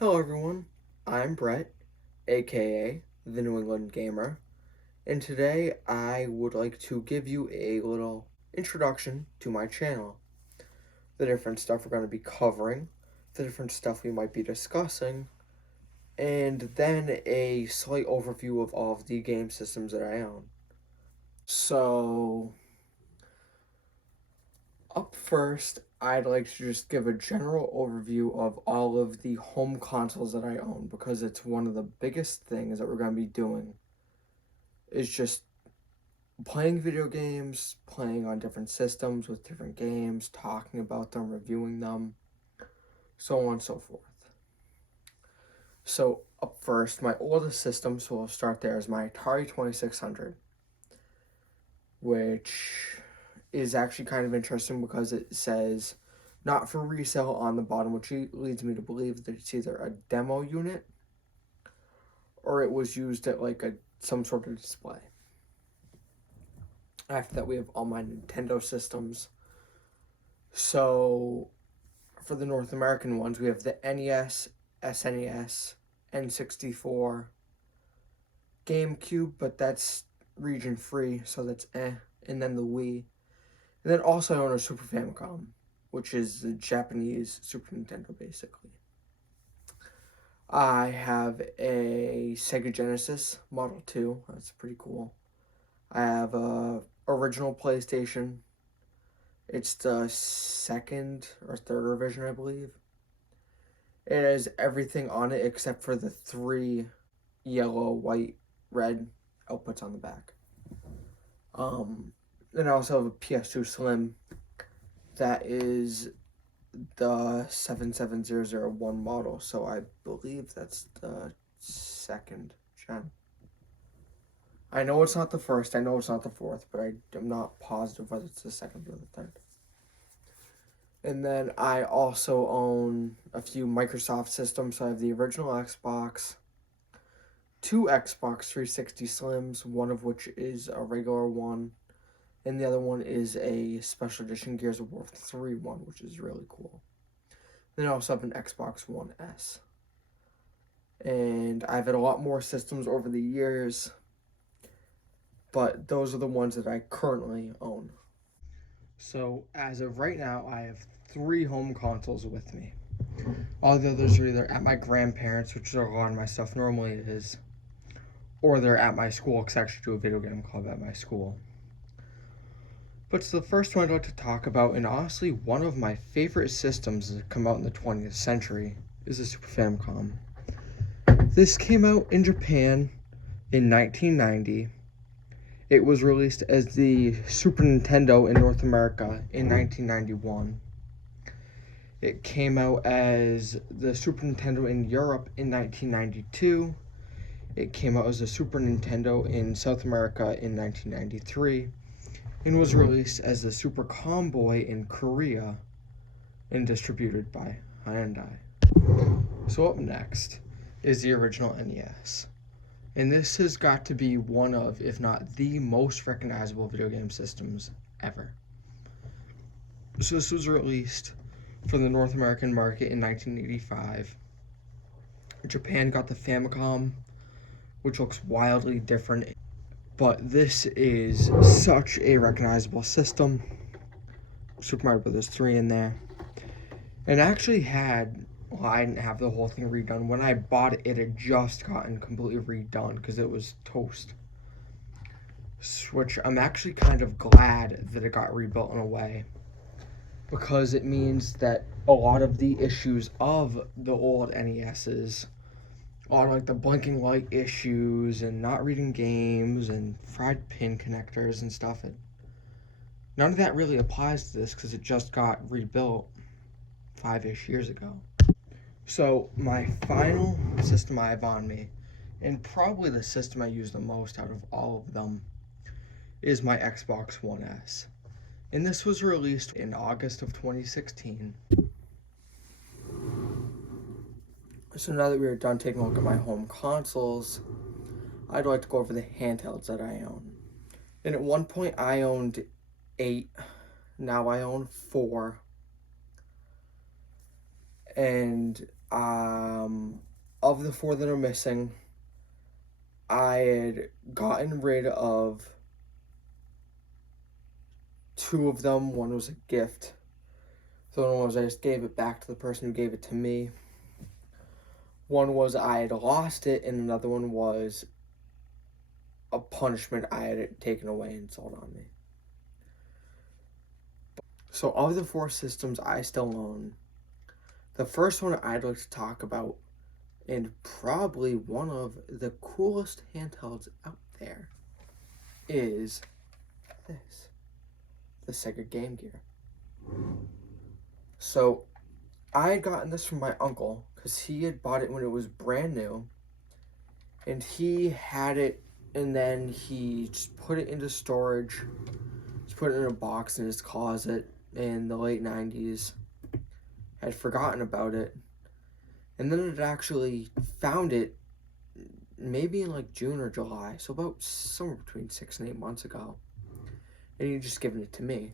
Hello everyone, I'm Brett, aka the New England Gamer, and today I would like to give you a little introduction to my channel, the different stuff we're going to be covering, the different stuff we might be discussing, and then a slight overview of all of the game systems that I own. So, up first, I'd like to just give a general overview of all of the home consoles that I own because it's one of the biggest things that we're going to be doing is just playing video games, playing on different systems with different games, talking about them, reviewing them, so on and so forth. So, up first, my oldest system, so we'll start there, is my Atari 2600, which is actually kind of interesting because it says not for resale on the bottom, which leads me to believe that it's either a demo unit or it was used at like some sort of display. After that, we have all my Nintendo systems. So, for the North American ones, we have the NES, SNES, N64, GameCube, but that's region free, so that's and then the Wii. And then also I own a Super Famicom, which is the Japanese Super Nintendo, basically. I have a Sega Genesis Model 2. That's pretty cool. I have a original PlayStation. It's the second or third revision, I believe. It has everything on it except for the three yellow, white, red outputs on the back. And I also have a PS2 Slim that is the 77001 model, so I believe that's the second gen. I know it's not the first, I know it's not the fourth, but I'm not positive whether it's the second or the third. And then I also own a few Microsoft systems. So I have the original Xbox, two Xbox 360 Slims, one of which is a regular one, and the other one is a special edition Gears of War 3 one, which is really cool. Then I also have an Xbox One S. And I've had a lot more systems over the years, but those are the ones that I currently own. So as of right now, I have three home consoles with me. All the others are either at my grandparents', which is where a lot of my stuff normally is, or they're at my school because I actually do a video game club at my school. But so the first one I'd like to talk about, and honestly one of my favorite systems that come out in the 20th century, is the Super Famicom. This came out in Japan in 1990. It was released as the Super Nintendo in North America in 1991. It came out as the Super Nintendo in Europe in 1992. It came out as a Super Nintendo in South America in 1993 and was released as the Super Comboy in Korea and distributed by Hyundai. So up next is the original NES. And this has got to be one of, if not the most recognizable video game systems ever. So this was released for the North American market in 1985. Japan got the Famicom, which looks wildly different, but this is such a recognizable system. Super Mario Bros. 3 in there. And actually had, well, I didn't have the whole thing redone. When I bought it, it had just gotten completely redone because it was toast. Which I'm actually kind of glad that it got rebuilt in a way, because it means that a lot of the issues of the old NESs, all like the blinking light issues and not reading games and fried pin connectors and stuff, none of that really applies to this because it just got rebuilt 5-ish years ago. So my final system I have on me, and probably the system I use the most out of all of them, is my Xbox One S. And this was released in August of 2016. So now that we are done taking a look at my home consoles, I'd like to go over the handhelds that I own. And at one point I owned 8, now I own 4. And Um, of the four that are missing, I had gotten rid of two of them. One was a gift. The other one was I just gave it back to the person who gave it to me. One was I had lost it, and another one was a punishment I had it taken away and sold on me. So, of the four systems I still own, the first one I'd like to talk about, and probably one of the coolest handhelds out there, is this, the Sega Game Gear. So, I had gotten this from my uncle because he had bought it when it was brand new, and he had it, and then he just put it into storage, just put it in a box in his closet in the late 90s. Had forgotten about it, and then it actually found it maybe in like June or July, so about somewhere between 6 and 8 months ago, and he just given it to me.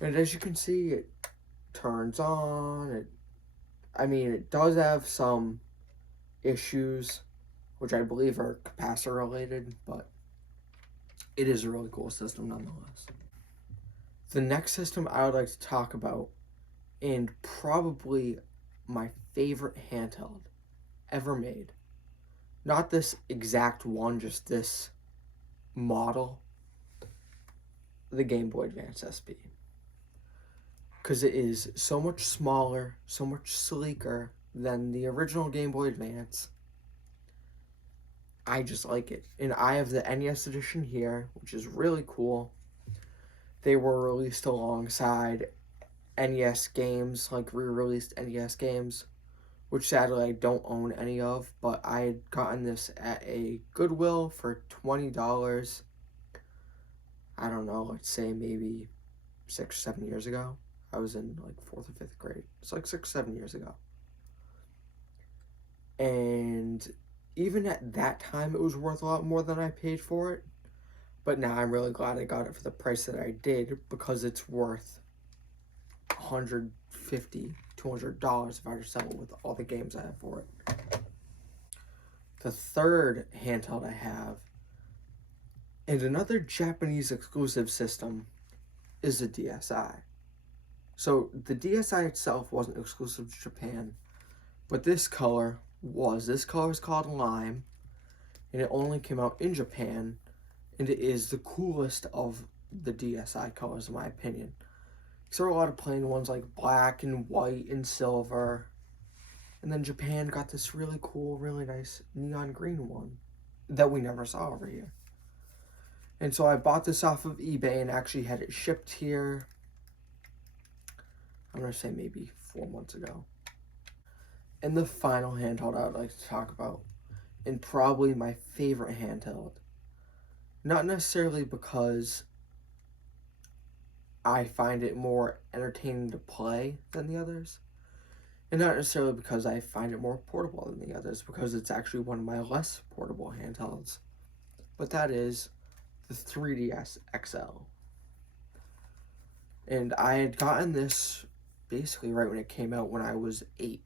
And as you can see, it turns on. It does have some issues, which I believe are capacitor related, but it is a really cool system nonetheless. The next system I would like to talk about, and probably my favorite handheld ever made, not this exact one, just this model, the Game Boy Advance SP. Because it is so much smaller, so much sleeker than the original Game Boy Advance. I just like it. And I have the NES edition here, which is really cool. They were released alongside NES games, like re-released NES games, which sadly I don't own any of, but I had gotten this at a Goodwill for $20. I don't know, let's say maybe 6 or 7 years ago. I was in like 4th or 5th grade. It's like 6, 7 years ago. And even at that time, it was worth a lot more than I paid for it. But now I'm really glad I got it for the price that I did, because it's worth $150, $200 if I were to sell it with all the games I have for it. The third handheld I have, and another Japanese exclusive system, is the DSi. So the DSi itself wasn't exclusive to Japan, but this color was. This color is called Lime, and it only came out in Japan, and it is the coolest of the DSi colors in my opinion. There are a lot of plain ones like black and white and silver, and then Japan got this really cool, really nice neon green one that we never saw over here. And so I bought this off of eBay and actually had it shipped here, I'm going to say maybe 4 months ago. And the final handheld I would like to talk about, and probably my favorite handheld, not necessarily because I find it more entertaining to play than the others, and not necessarily because I find it more portable than the others, because it's actually one of my less portable handhelds, but that is the 3DS XL. And I had gotten this basically right when it came out when I was 8.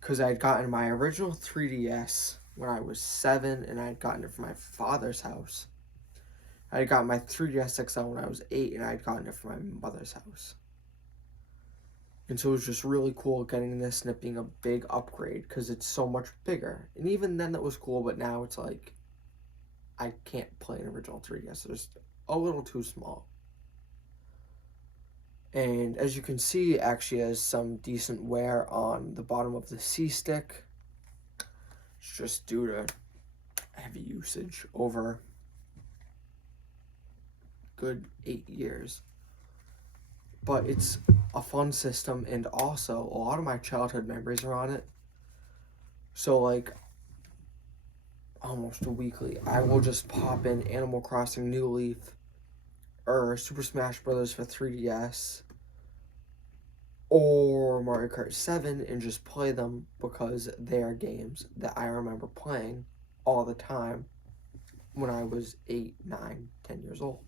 Because I had gotten my original 3DS when I was 7, and I had gotten it from my father's house. I had gotten my 3DS XL when I was 8, and I had gotten it from my mother's house. And so it was just really cool getting this and it being a big upgrade, because it's so much bigger. And even then that was cool, but now it's like, I can't play an original 3DS. It's just a little too small. And as you can see, it actually has some decent wear on the bottom of the C-stick. It's just due to heavy usage over good 8 years. But it's a fun system, and also a lot of my childhood memories are on it. So like almost weekly, I will just pop in Animal Crossing New Leaf or Super Smash Bros. For 3DS or Mario Kart 7 and just play them, because they are games that I remember playing all the time when I was 8, 9, 10 years old.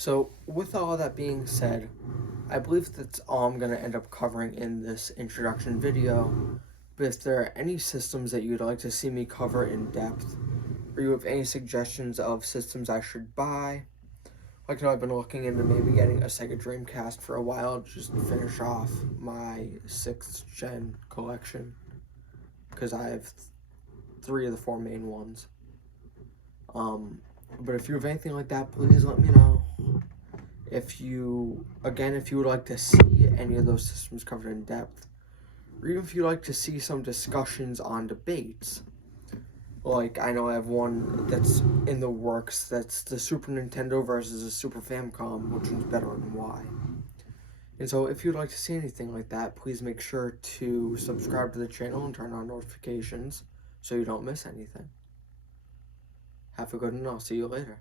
So, with all that being said, I believe that's all I'm going to end up covering in this introduction video. But if there are any systems that you'd like to see me cover in depth, or you have any suggestions of systems I should buy, like, I've been looking into maybe getting a Sega Dreamcast for a while just to finish off my 6th gen collection, because I have 3 of the 4 main ones. But if you have anything like that, please let me know. If you would like to see any of those systems covered in depth, or even if you'd like to see some discussions on debates, like I know I have one that's in the works, that's the Super Nintendo versus the Super Famicom, which one's better and why. And so if you'd like to see anything like that, please make sure to subscribe to the channel and turn on notifications so you don't miss anything. Have a good one, and I'll see you later.